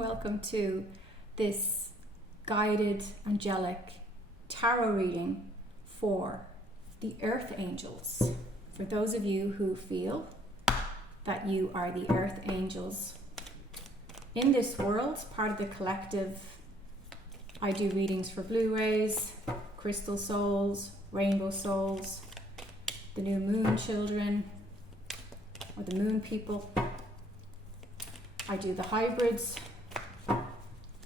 welcome to this guided angelic tarot reading for the earth angels. For those of you who feel that you are the earth angels in this world, part of the collective, I do readings for blue rays, crystal souls, rainbow souls, the new moon children, or the moon people. I do the hybrids,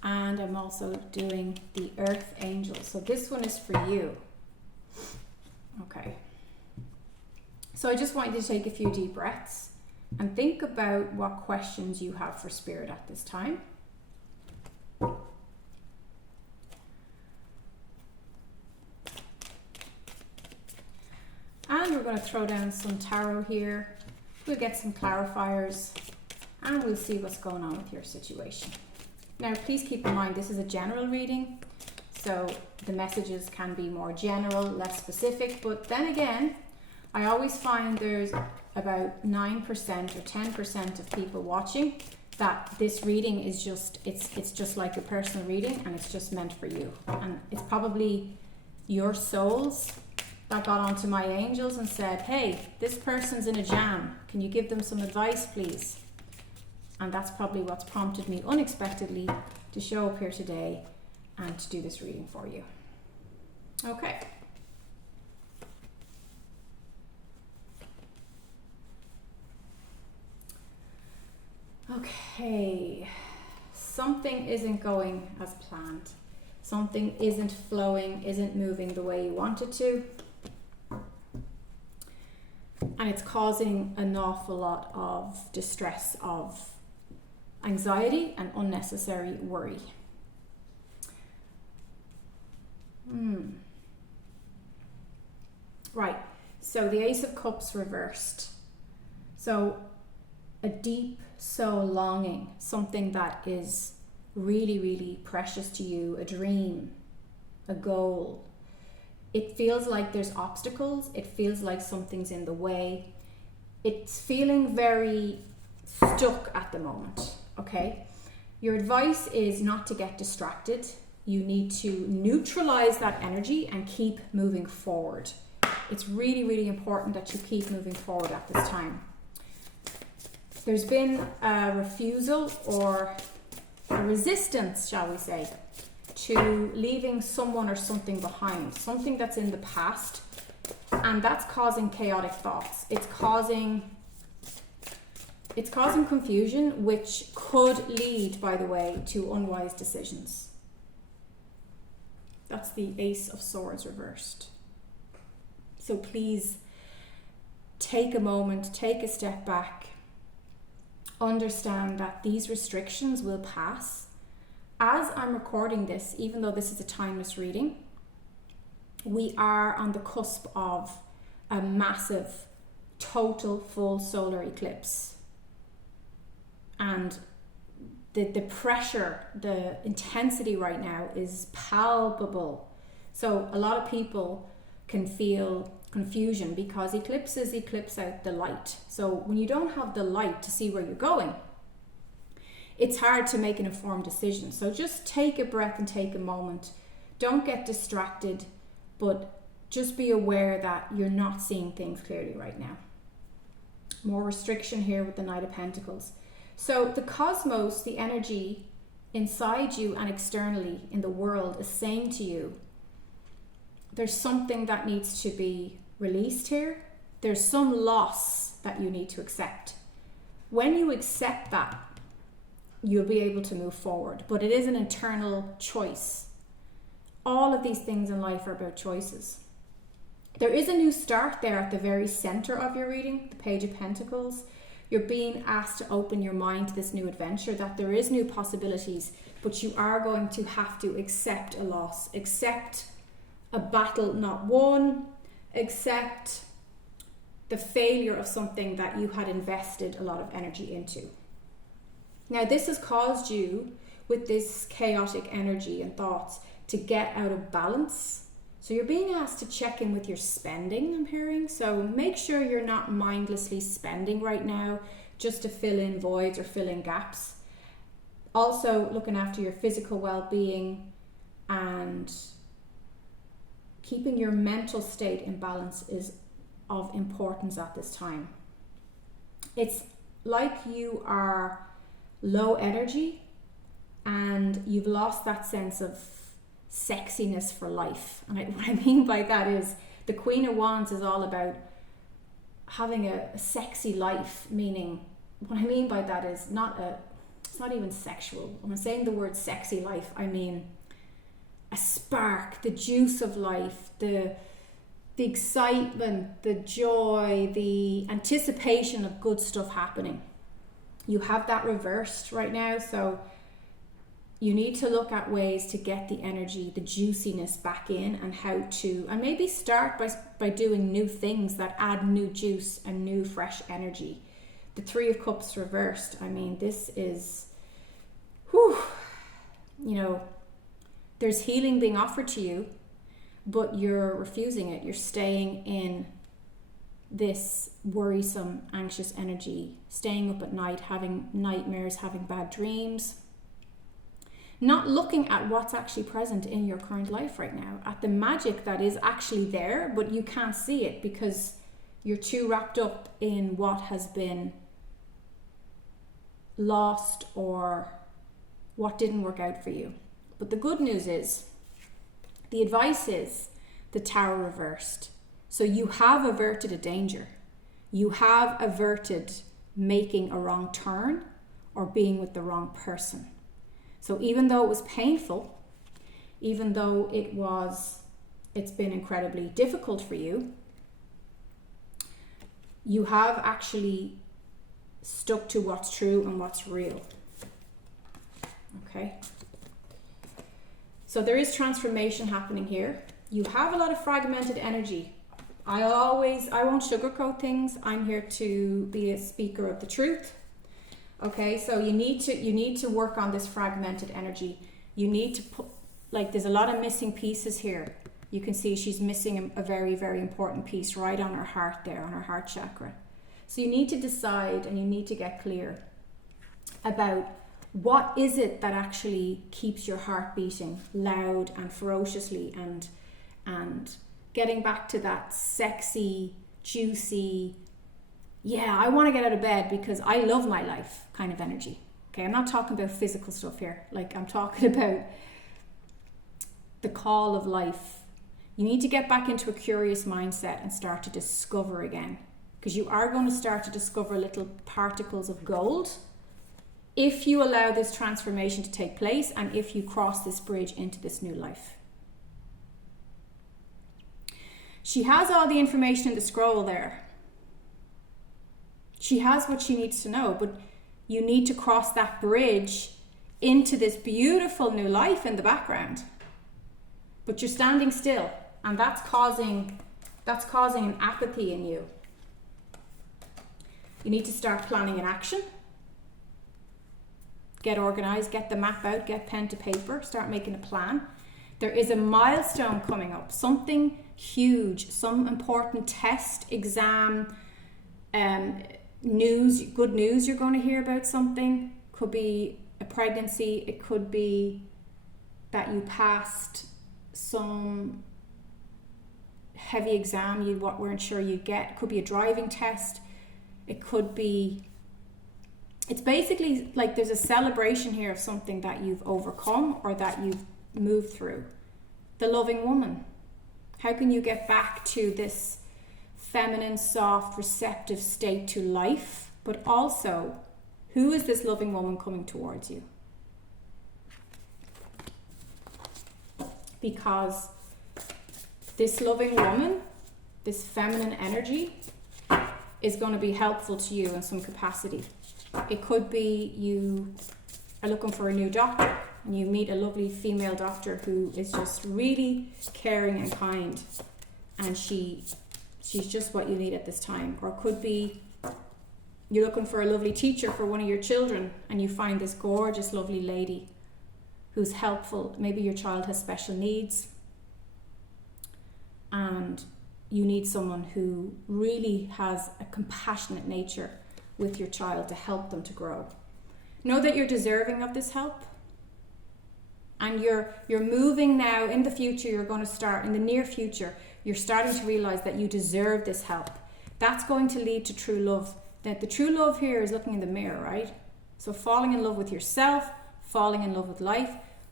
and I'm also doing the earth angels. So this one is for you. Okay. So I just want you to take a few deep breaths and think about what questions you have for Spirit at this time. And we're going to throw down some tarot here. We'll get some clarifiers and we'll see what's going on with your situation. Now, please keep in mind, this is a general reading, so the messages can be more general, less specific, but then again, I always find there's about 9% or 10% of people watching that this reading is just, it's just like a personal reading and it's just meant for you. And it's probably your souls that got onto my angels and said, hey, this person's in a jam. Can you give them some advice, please? And that's probably what's prompted me unexpectedly to show up here today and to do this reading for you. Okay. Okay. Something isn't going as planned. Something isn't flowing, isn't moving the way you want it to. And it's causing an awful lot of distress, of anxiety and unnecessary worry. Right, so the Ace of Cups reversed. So a deep soul longing, something that is really, really precious to you, a dream, a goal. It feels like there's obstacles. It feels like something's in the way. It's feeling very stuck at the moment. Okay, your advice is not to get distracted. You need to neutralize that energy and keep moving forward. It's really, really important that you keep moving forward at this time. There's been a refusal or a resistance, shall we say, to leaving someone or something behind, something that's in the past, and that's causing chaotic thoughts. It's causing confusion, which could lead, by the way, to unwise decisions. That's the Ace of Swords reversed. So please take a moment, take a step back, understand that these restrictions will pass. As I'm recording this, even though this is a timeless reading, we are on the cusp of a massive, total, full solar eclipse. And the pressure, the intensity right now is palpable. So a lot of people can feel confusion because eclipses eclipse out the light. So when you don't have the light to see where you're going, it's hard to make an informed decision. So just take a breath and take a moment. Don't get distracted, but just be aware that you're not seeing things clearly right now. More restriction here with the Knight of Pentacles. So the cosmos, the energy inside you and externally in the world is saying to you, there's something that needs to be released here. There's some loss that you need to accept. When you accept that, you'll be able to move forward, but it is an internal choice. All of these things in life are about choices. There is a new start there at the very center of your reading, the Page of Pentacles. You're being asked to open your mind to this new adventure, that there is new possibilities, but you are going to have to accept a loss, accept a battle not won, accept the failure of something that you had invested a lot of energy into. Now, this has caused you, with this chaotic energy and thoughts, to get out of balance. So you're being asked to check in with your spending, I'm hearing. So make sure you're not mindlessly spending right now just to fill in voids or fill in gaps. Also, looking after your physical well-being and keeping your mental state in balance is of importance at this time. It's like you are low energy and you've lost that sense of sexiness for life. And what I mean by that is the Queen of Wands is all about having a sexy life, meaning what I mean by that is it's not even sexual. When I'm saying the word sexy life, I mean a spark, the juice of life, the excitement, the joy, the anticipation of good stuff happening. You have that reversed right now, so you need to look at ways to get the energy, the juiciness back in, and maybe start by doing new things that add new juice and new fresh energy. The Three of Cups reversed. I mean, this is, there's healing being offered to you, but you're refusing it. You're staying in this worrisome, anxious energy, staying up at night, having nightmares, having bad dreams, not looking at what's actually present in your current life right now, at the magic that is actually there, but you can't see it because you're too wrapped up in what has been lost or what didn't work out for you. But the good news is, the advice is the Tower reversed. So you have averted a danger. You have averted making a wrong turn or being with the wrong person. So even though it was painful, even though it's been incredibly difficult for you, you have actually stuck to what's true and what's real. Okay? So there is transformation happening here. You have a lot of fragmented energy. I won't sugarcoat things. I'm here to be a speaker of the truth. Okay, so you need to work on this fragmented energy. You need to put, there's a lot of missing pieces here. You can see she's missing a very, very important piece right on her heart there, on her heart chakra. So you need to decide and you need to get clear about what is it that actually keeps your heart beating loud and ferociously and getting back to that sexy, juicy, yeah, I want to get out of bed because I love my life kind of energy. Okay, I'm not talking about physical stuff here. I'm talking about the call of life. You need to get back into a curious mindset and start to discover again, because you are going to start to discover little particles of gold if you allow this transformation to take place and if you cross this bridge into this new life. She has all the information in the scroll there. She has what she needs to know, but you need to cross that bridge into this beautiful new life in the background. But you're standing still, and that's causing an apathy in you. You need to start planning an action. Get organized, get the map out, get pen to paper, start making a plan. There is a milestone coming up, something huge, some important test, exam, news, good news you're going to hear about something. Could be a pregnancy, it could be that you passed some heavy exam you weren't sure you'd get. It could be a driving test. It could be, it's basically like there's a celebration here of something that you've overcome or that you've moved through. The loving woman. How can you get back to this feminine, soft, receptive state to life? But also, who is this loving woman coming towards you? Because this loving woman, this feminine energy, is going to be helpful to you in some capacity. It could be you are looking for a new doctor and you meet a lovely female doctor who is just really caring and kind, and she's just what you need at this time. Or it could be you're looking for a lovely teacher for one of your children and you find this gorgeous, lovely lady who's helpful. Maybe your child has special needs and you need someone who really has a compassionate nature with your child to help them to grow. Know that you're deserving of this help. And you're moving now. In the future, you're going to start, in the near future, you're starting to realize that you deserve this help. That's going to lead to true love. That the true love here is looking in the mirror, right? So falling in love with yourself, falling in love with life.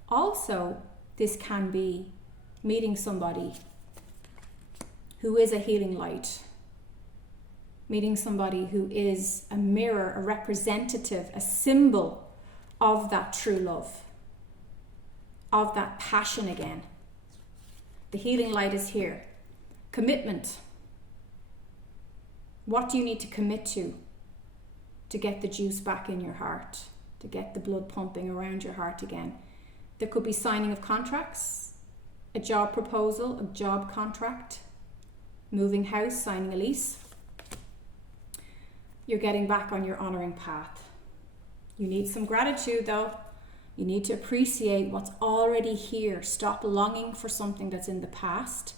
Also, this can be meeting somebody who is a healing light. Meeting somebody who is a mirror, a representative, a symbol of that true love, of that passion again. The healing light is here. Commitment. What do you need to commit to get the juice back in your heart, to get the blood pumping around your heart again? There could be signing of contracts, a job proposal, a job contract, moving house, signing a lease. You're getting back on your honoring path. You need some gratitude though. You need to appreciate what's already here. Stop longing for something that's in the past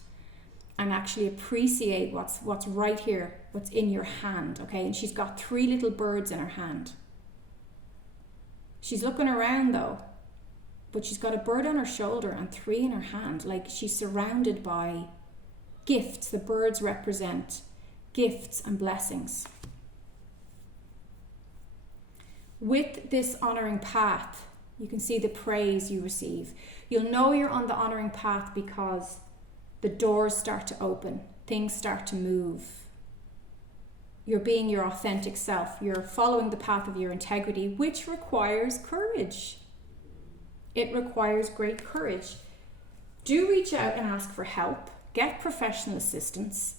and actually appreciate what's right here, what's in your hand, okay? And she's got 3 little birds in her hand. She's looking around though, but she's got a bird on her shoulder and 3 in her hand. Like she's surrounded by gifts. The birds represent gifts and blessings. With this honoring path, you can see the praise you receive. You'll know you're on the honoring path because the doors start to open, things start to move. You're being your authentic self. You're following the path of your integrity, which requires courage. It requires great courage. Do reach out and ask for help. Get professional assistance.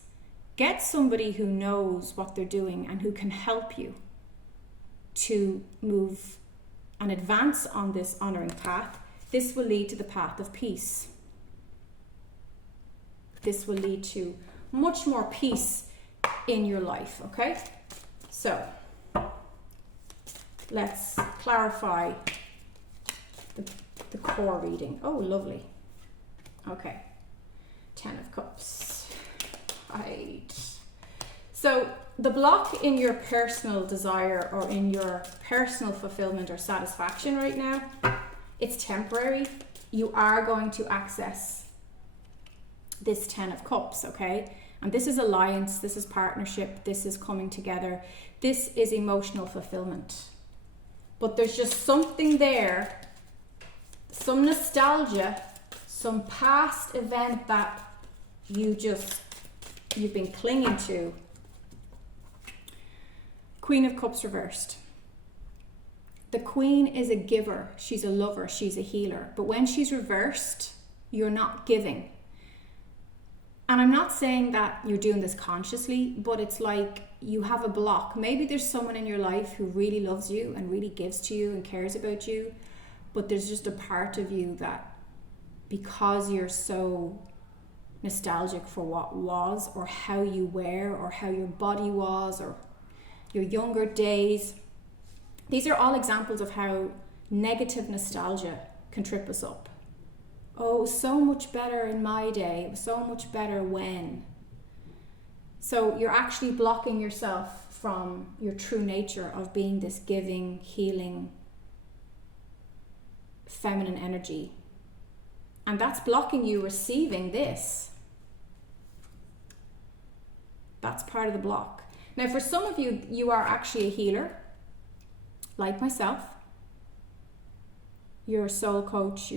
Get somebody who knows what they're doing and who can help you to move and advance on this honoring path. This will lead to the path of peace. This will lead to much more peace in your life, okay? So, let's clarify the core reading. Oh, lovely. Okay. 10 of Cups. Right. So, the block in your personal desire or in your personal fulfillment or satisfaction right now, it's temporary. You are going to access this 10 of Cups, okay? And this is alliance, this is partnership, this is coming together, this is emotional fulfillment. But there's just something there, some nostalgia, some past event that you've been clinging to. Queen of Cups reversed. The Queen is a giver, she's a lover, she's a healer. But when she's reversed, you're not giving. And I'm not saying that you're doing this consciously, but it's like you have a block. Maybe there's someone in your life who really loves you and really gives to you and cares about you, but there's just a part of you that, because you're so nostalgic for what was or how you were or how your body was or your younger days, these are all examples of how negative nostalgia can trip us up. Oh, it was so much better in my day. It was so much better when. So you're actually blocking yourself from your true nature of being this giving, healing, feminine energy. And that's blocking you receiving this. That's part of the block. Now, for some of you, you are actually a healer, like myself. You're a soul coach,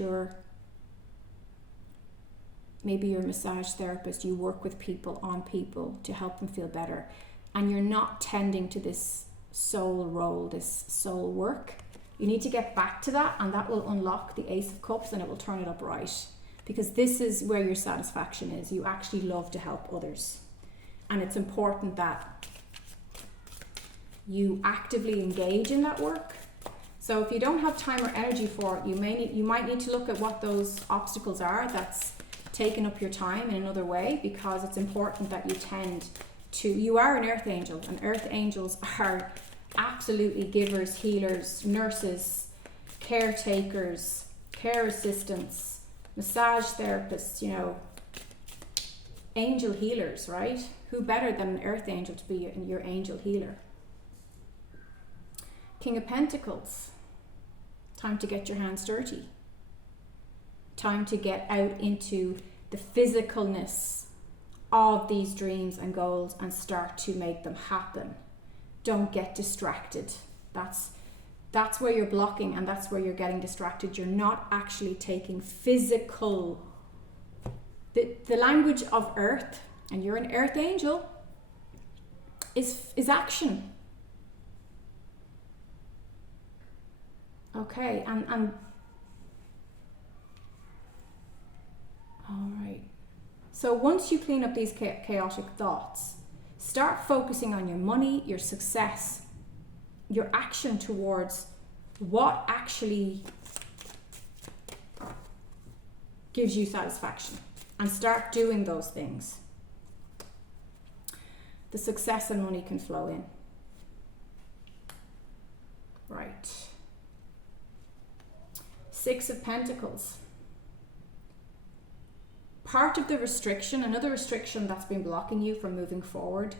maybe you're a massage therapist, you work with people, on people to help them feel better. And you're not tending to this soul role, this soul work. You need to get back to that, and that will unlock the Ace of Cups and it will turn it up right. Because this is where your satisfaction is. You actually love to help others. And it's important that you actively engage in that work. So if you don't have time or energy for it, you might need to look at what those obstacles are that's taking up your time in another way, because it's important that you tend to, you are an earth angel, and earth angels are absolutely givers, healers, nurses, caretakers, care assistants, massage therapists, angel healers, right? Who better than an earth angel to be your angel healer? King of Pentacles. Time to get your hands dirty. Time to get out into the physicalness of these dreams and goals and start to make them happen. Don't get distracted. That's where you're blocking, and that's where you're getting distracted. You're not actually taking physical. The language of earth, and you're an earth angel, is action. Okay, and all right. So once you clean up these chaotic thoughts, start focusing on your money, your success, your action towards what actually gives you satisfaction, and start doing those things. The success and money can flow in. Right. 6 of Pentacles. Part of the restriction, another restriction that's been blocking you from moving forward,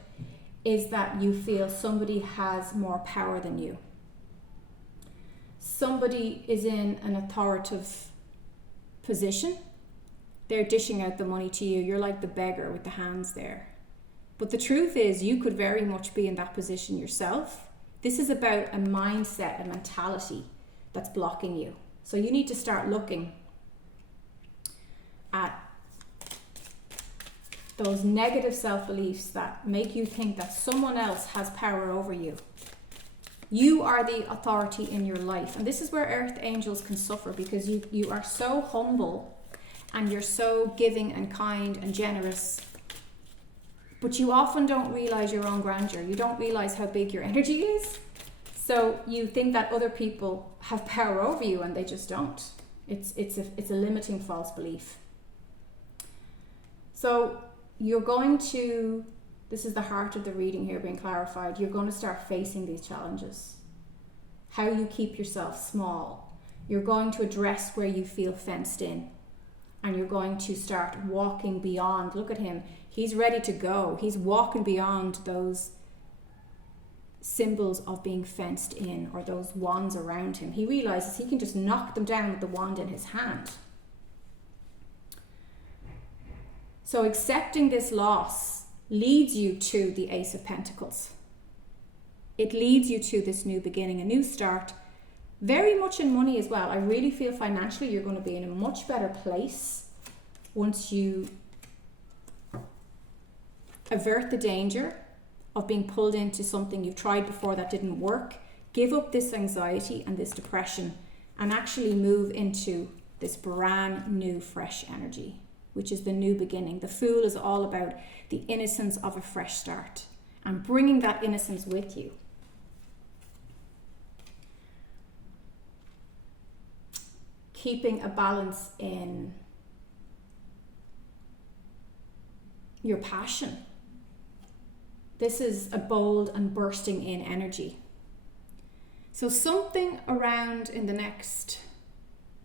is that you feel somebody has more power than you. Somebody is in an authoritative position. They're dishing out the money to you. You're like the beggar with the hands there. But the truth is, you could very much be in that position yourself. This is about a mindset, a mentality that's blocking you. So you need to start looking at those negative self-beliefs that make you think that someone else has power over you. You are the authority in your life. And this is where earth angels can suffer, because you are so humble and you're so giving and kind and generous, but you often don't realize your own grandeur. You don't realize how big your energy is. So you think that other people have power over you, and they just don't. It's a limiting false belief. So you're going to, this is the heart of the reading here being clarified, you're going to start facing these challenges. How you keep yourself small. You're going to address where you feel fenced in. And you're going to start walking beyond. Look at him. He's ready to go. He's walking beyond those symbols of being fenced in, or those wands around him. He realizes he can just knock them down with the wand in his hand. So accepting this loss leads you to the Ace of Pentacles. It leads you to this new beginning, a new start, very much in money as well. I really feel financially you're going to be in a much better place once you avert the danger of being pulled into something you've tried before that didn't work. Give up this anxiety and this depression and actually move into this brand new fresh energy, which is the new beginning. The Fool is all about the innocence of a fresh start and bringing that innocence with you. Keeping a balance in your passion. This is a bold and bursting in energy. So something around in the next,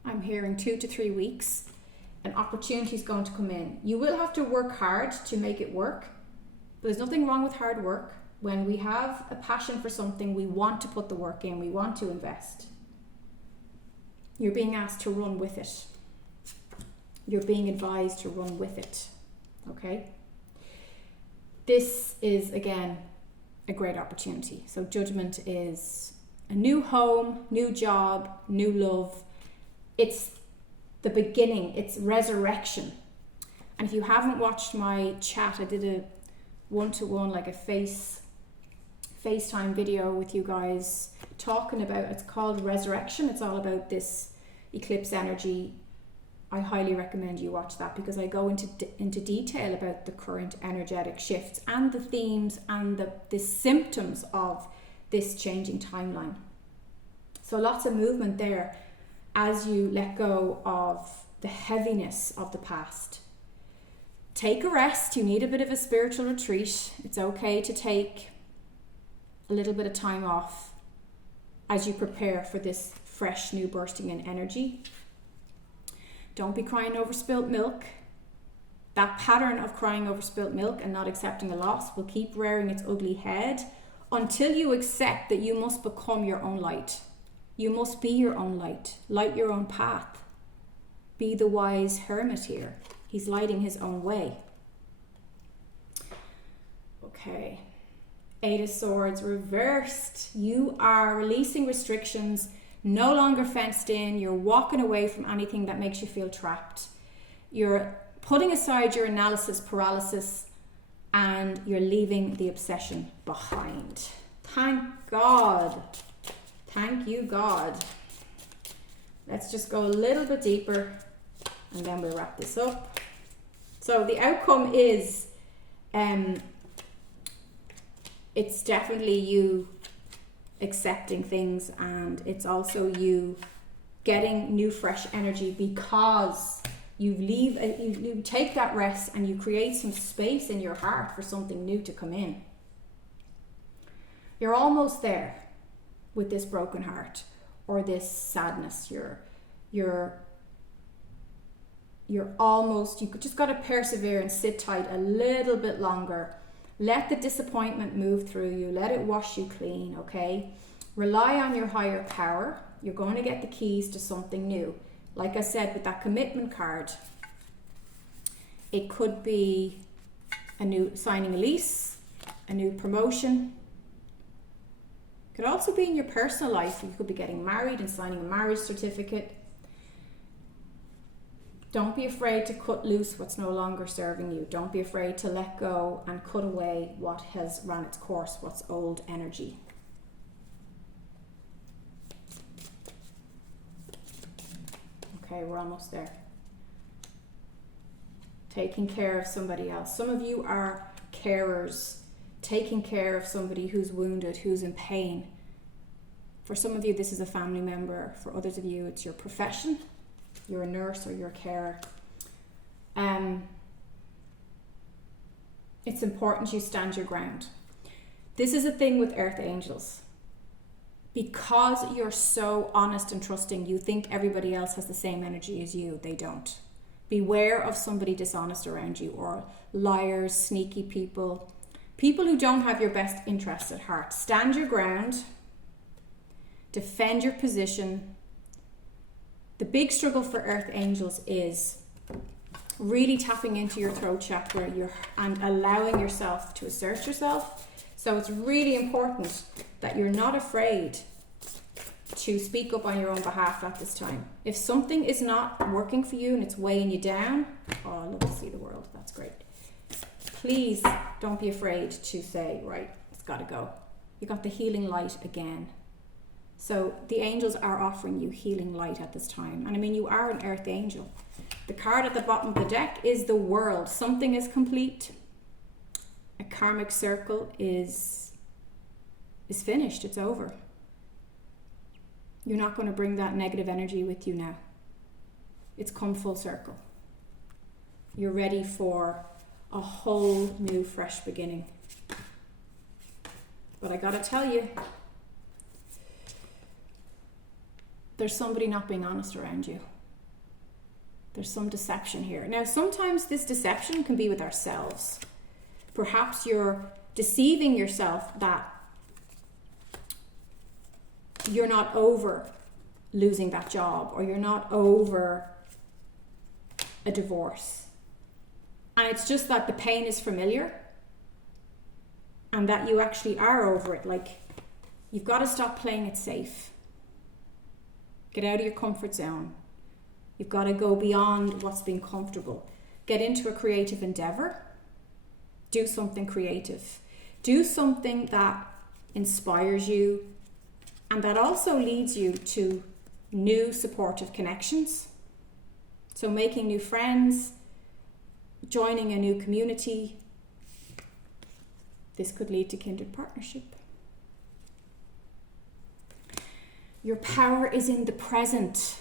I'm hearing 2 to 3 weeks, an opportunity is going to come in. You will have to work hard to make it work, but there's nothing wrong with hard work. When we have a passion for something, we want to put the work in, we want to invest. You're being asked to run with it. You're being advised to run with it. Okay? This is, again, a great opportunity. So Judgment is a new home, new job, new love. It's the beginning. It's resurrection. And if you haven't watched my chat, I did a one-to-one, like a FaceTime video with you guys talking about, it's called Resurrection. It's all about this eclipse energy. I highly recommend you watch that, because I go into detail about the current energetic shifts and the themes and the symptoms of this changing timeline. So lots of movement there as you let go of the heaviness of the past. Take a rest. You need a bit of a spiritual retreat. It's okay to take a little bit of time off as you prepare for this fresh new bursting in energy. Don't be crying over spilt milk. That pattern of crying over spilt milk and not accepting a loss will keep rearing its ugly head until you accept that you must become your own light. You must be your own light. Light your own path. Be the wise hermit here. He's lighting his own way. Okay. Eight of Swords reversed. You are releasing restrictions, no longer fenced in. You're walking away from anything that makes you feel trapped. You're putting aside your analysis paralysis, and you're leaving the obsession behind. Thank God. Thank you, God. Let's just go a little bit deeper and then we'll wrap this up. So the outcome is it's definitely you accepting things, and it's also you getting new fresh energy because you take that rest and you create some space in your heart for something new to come in. You're almost there with this broken heart or this sadness. You're almost, you just got to persevere and sit tight a little bit longer. Let the disappointment move through you. Let it wash you clean, okay? Rely on your higher power. You're going to get the keys to something new. Like I said, with that commitment card, it could be signing a lease, a new promotion. It could also be in your personal life. You could be getting married and signing a marriage certificate. Don't be afraid to cut loose what's no longer serving you. Don't be afraid to let go and cut away what has run its course, what's old energy. Okay, we're almost there. Taking care of somebody else. Some of you are carers, taking care of somebody who's wounded, who's in pain. For some of you, this is a family member. For others of you, it's your profession. You're a nurse or you're a carer. It's important you stand your ground. This is a thing with earth angels. Because you're so honest and trusting, you think everybody else has the same energy as you. They don't. Beware of somebody dishonest around you, or liars, sneaky people who don't have your best interests at heart. Stand your ground. Defend your position. The big struggle for earth angels is really tapping into your throat chakra and allowing yourself to assert yourself. So it's really important that you're not afraid to speak up on your own behalf at this time. If something is not working for you and it's weighing you down, oh, I love to see the world, that's great. Please don't be afraid to say, right, it's got to go. You got the healing light again. So the angels are offering you healing light at this time. And I mean, you are an earth angel. The card at the bottom of the deck is the world. Something is complete. A karmic circle is finished. It's over. You're not going to bring that negative energy with you now. It's come full circle. You're ready for a whole new fresh beginning. But I gotta tell you, there's somebody not being honest around you. There's some deception here. Now, sometimes this deception can be with ourselves. Perhaps you're deceiving yourself that you're not over losing that job, or you're not over a divorce. And it's just that the pain is familiar and that you actually are over it. Like, you've got to stop playing it safe. Get out of your comfort zone. You've got to go beyond what's been comfortable. Get into a creative endeavor. Do something creative. Do something that inspires you and that also leads you to new supportive connections. So making new friends, joining a new community. This could lead to kindred partnership. Your power is in the present.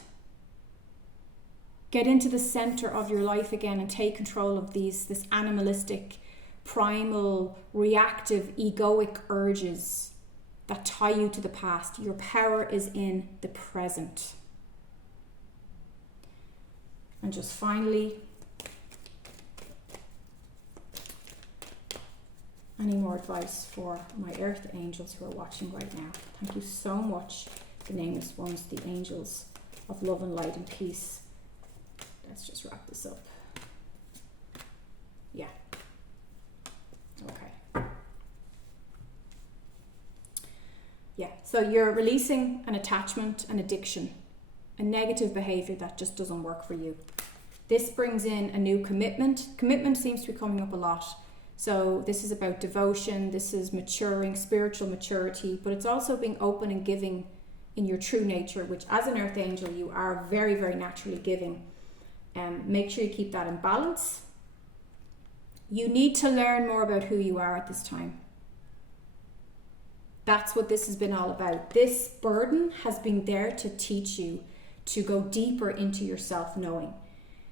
Get into the center of your life again and take control of this animalistic, primal, reactive, egoic urges that tie you to the past. Your power is in the present. And just finally, any more advice for my earth angels who are watching right now? Thank you so much. the nameless ones, the angels of love and light and peace. Let's just wrap this up. Yeah. Okay. Yeah, so you're releasing an attachment, an addiction, a negative behavior that just doesn't work for you. This brings in a new commitment. Commitment seems to be coming up a lot. So this is about devotion, this is maturing, spiritual maturity, but it's also being open and giving in your true nature, which as an earth angel, you are very, very naturally giving. Make sure you keep that in balance. You need to learn more about who you are at this time. That's what this has been all about. This burden has been there to teach you to go deeper into your self-knowing.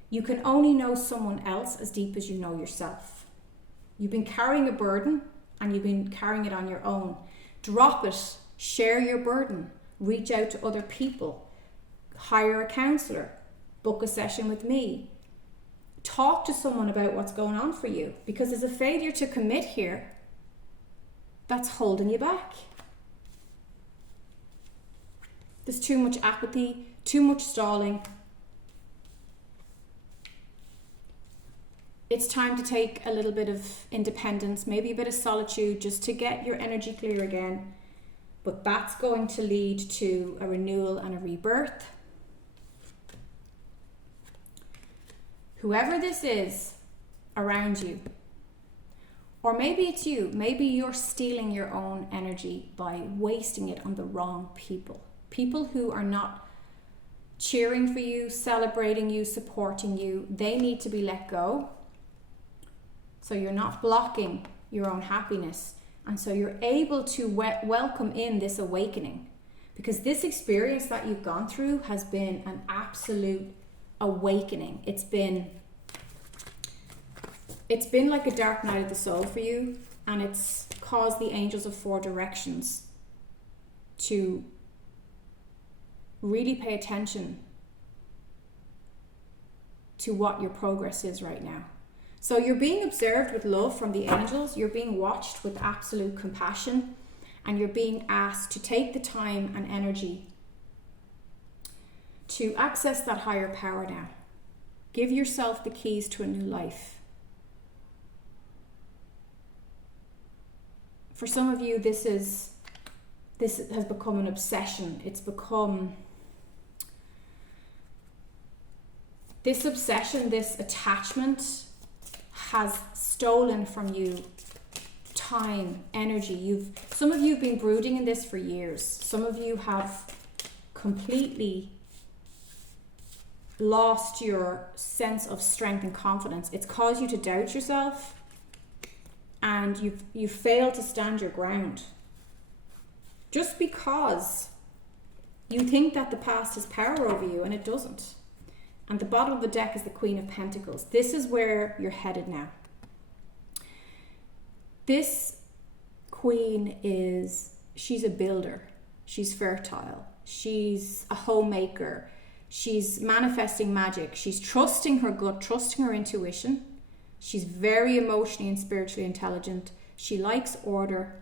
You can only know someone else as deep as you know yourself. You've been carrying a burden and you've been carrying it on your own. Drop it, share your burden, reach out to other people, hire a counselor, book a session with me. Talk to someone about what's going on for you, because there's a failure to commit here that's holding you back. There's too much apathy, too much stalling. It's time to take a little bit of independence, maybe a bit of solitude, just to get your energy clear again. But that's going to lead to a renewal and a rebirth. Whoever this is around you, or maybe it's you, maybe you're stealing your own energy by wasting it on the wrong people. People who are not cheering for you, celebrating you, supporting you. They need to be let go. So you're not blocking your own happiness. And so you're able to welcome in this awakening. Because this experience that you've gone through has been an absolute awakening. It's been like a dark night of the soul for you. And it's caused the angels of four directions to really pay attention to what your progress is right now. So you're being observed with love from the angels, you're being watched with absolute compassion, and you're being asked to take the time and energy to access that higher power now. Give yourself the keys to a new life. For some of you, this has become an obsession. It's become this obsession, this attachment has stolen from you time, energy. Some of you have been brooding in this for years. Some of you have completely lost your sense of strength and confidence. It's caused you to doubt yourself, and you've failed to stand your ground. Just because you think that the past has power over you, and it doesn't. And the bottom of the deck is the Queen of Pentacles. This is where you're headed now. This queen she's a builder. She's fertile. She's a homemaker. She's manifesting magic. She's trusting her gut, trusting her intuition. She's very emotionally and spiritually intelligent. She likes order.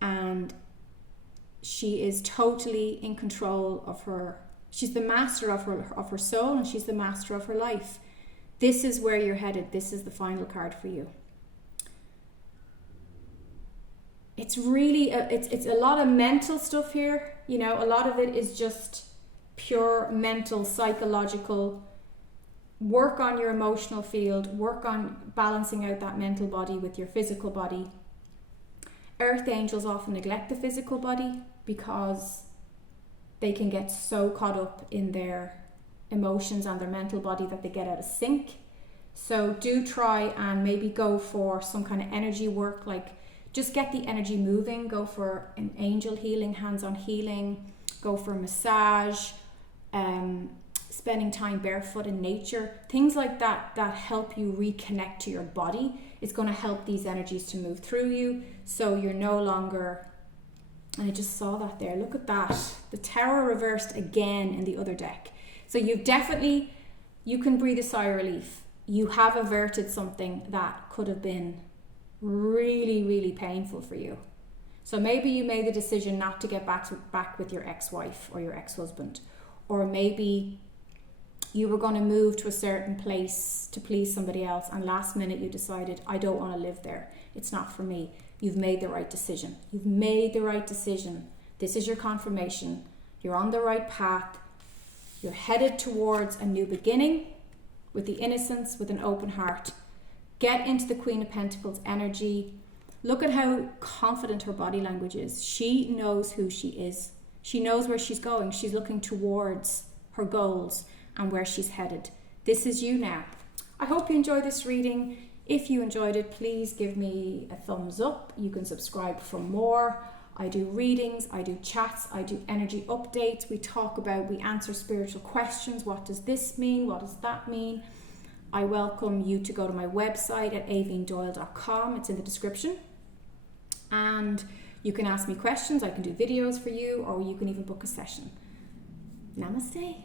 And she is totally in control of her. She's the master of her soul, and she's the master of her life. This is where you're headed. This is the final card for you. It's really it's a lot of mental stuff here. You know, a lot of it is just pure mental, psychological. Work on your emotional field. Work on balancing out that mental body with your physical body. Earth angels often neglect the physical body because they can get so caught up in their emotions and their mental body that they get out of sync. So do try and maybe go for some kind of energy work, like just get the energy moving. Go for an angel healing, hands-on healing. Go for a massage, spending time barefoot in nature. Things like that help you reconnect to your body. It's going to help these energies to move through you, so you're no longer... And I just saw that there. Look at that. The Tower reversed again in the other deck. So you can breathe a sigh of relief. You have averted something that could have been really, really painful for you. So maybe you made the decision not to get back with your ex-wife or your ex-husband, or maybe you were going to move to a certain place to please somebody else, and last minute you decided, I don't want to live there. It's not for me. You've made the right decision. You've made the right decision. This is your confirmation. You're on the right path. You're headed towards a new beginning with the innocence, with an open heart. Get into the Queen of Pentacles energy. Look at how confident her body language is. She knows who she is. She knows where she's going. She's looking towards her goals and where she's headed. This is you now. I hope you enjoyed this reading. If you enjoyed it, please give me a thumbs up. You can subscribe for more. I do readings, I do chats, I do energy updates. We answer spiritual questions. What does this mean? What does that mean? I welcome you to go to my website at aveendoyle.com. It's in the description. And you can ask me questions. I can do videos for you, or you can even book a session. Namaste.